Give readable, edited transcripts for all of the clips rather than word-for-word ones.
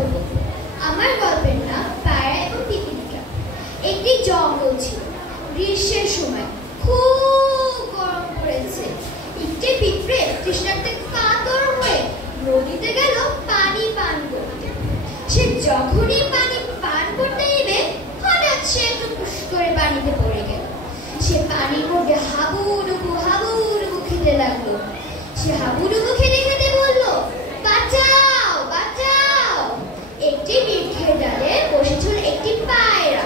বলবো। আমার গল্পের নাম পায়রা এবং পিপড়িটা। একটি জঙ্গল ছিল। গ্রীষ্মের সময় খুব গরম পড়েছে। একটি পিঁপড়ে তৃষ্ণার্তে কাতর হয়ে নদীতে গেল পানি পান করতে। সে যখনই পানি পান করতে নেবে হঠাৎ সে একটু ফুস করে পানিতে পড়ে গেল। সে পানির মধ্যে হাবুডুবু খেতে লাগলো। সে হাবুডুবু খেতে খেতে বলল, বাঁচাও বাঁচাও। একটি বৃক্ষের ডালে বসেছিল একটি পায়রা।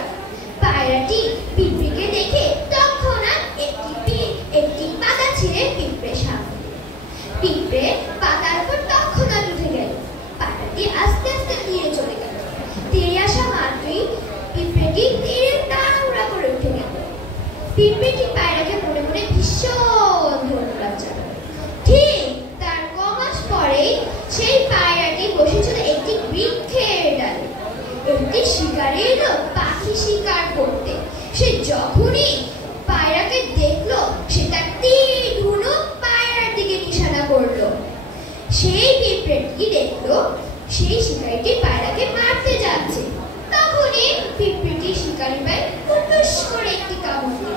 পায়রাটি পিঁপড়েকে দেখে তৎক্ষণাৎ একটি পাতা ছিঁড়ে পিঁপড়ের সামনে। পিঁপড়ে পাতার উপর তৎক্ষণাৎ উঠে গেল। পাতাটি আস্তে আস্তে তীরে চলে গেল। তীরে আসা মাত্রই পিঁপড়েটি তীরে তাড়াহুড়া করে উঠে গেল। পিঁপড়েটি পায়রাকে মনে মনে ভীষণ ধন্যবাদ জানাল। ঠিক তার কমাস পরেই সেই পায়রাটি বসেছিল একটি বৃক্ষের ডালে। একটি শিকারী এলো পাখি শিকার করতে। সে যখনই পায়রাকে দেখলো সে তার তীর ধনুক পায়রার দিকে নিশানা করলো। সেই পিঁপড়েটি দেখলো সেই শিকারীটি পায়রাকে মারতে যাচ্ছে। তখনই পিঁপড়েটি শিকারী পায় ফুটুস করে একটি কামড় দিল।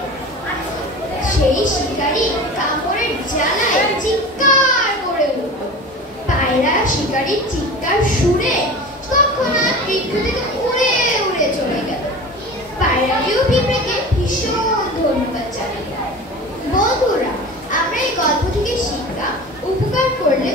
সেই শিকারী কামড়ের জ্বালায় চিৎকার করে উঠল। পায়রা শিকারীর চিৎকার শুনে তৎক্ষণাৎ বৃক্ষ থেকে উড়ে উড়ে চলে গেল। পায়রাটিও পিঁপড়েকে ভীষণ ধন্যবাদ জানাল। বন্ধুরা, আমরা এই গল্প থেকে শিখলাম উপকার করলে